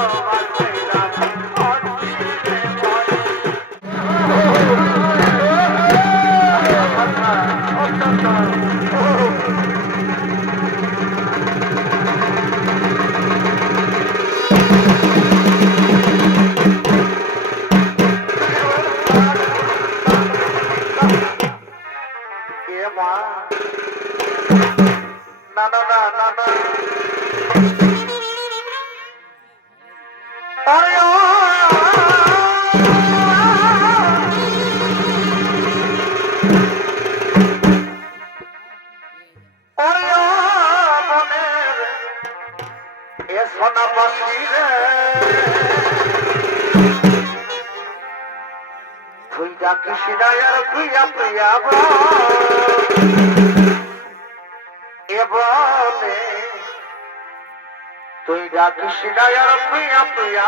ভালোবাসে সোনা পাখি রে ডাকিস না আর প্রিয়া এবারে তুই ডাকিস প্রিয়া প্রিয়া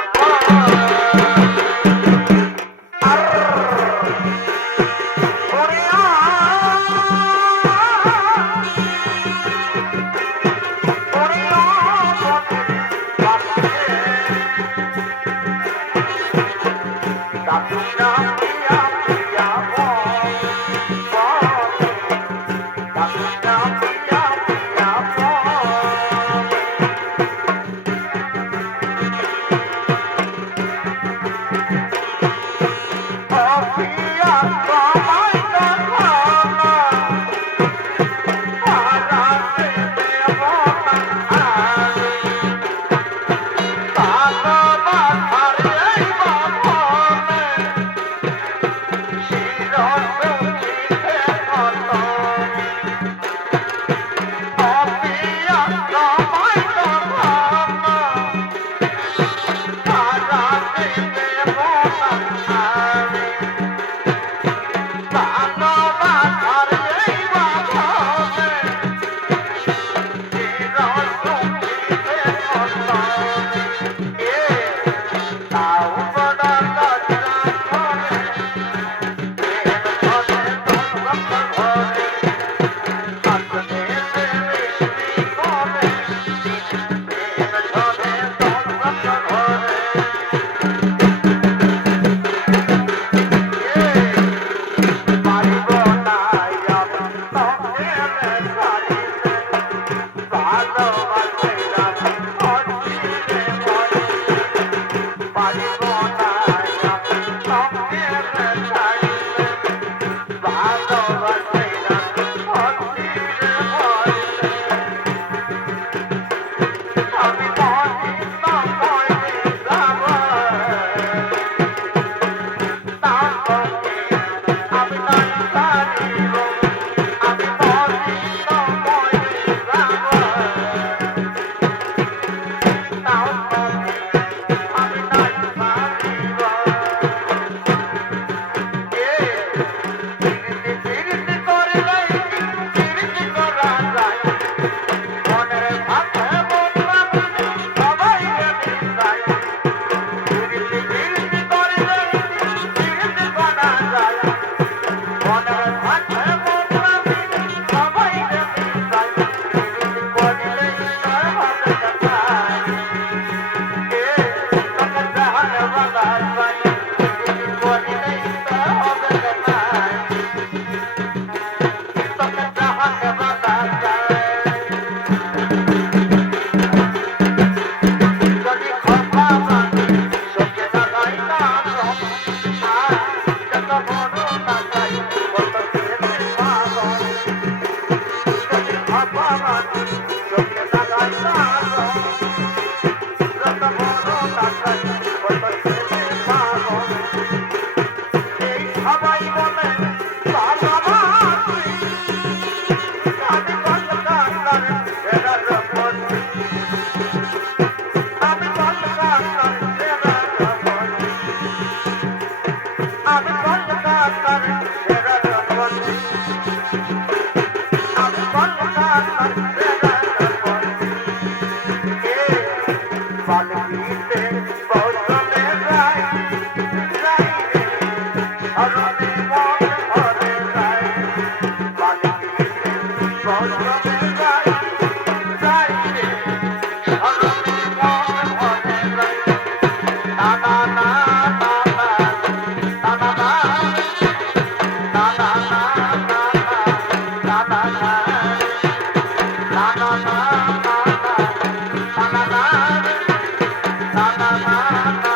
মন না না না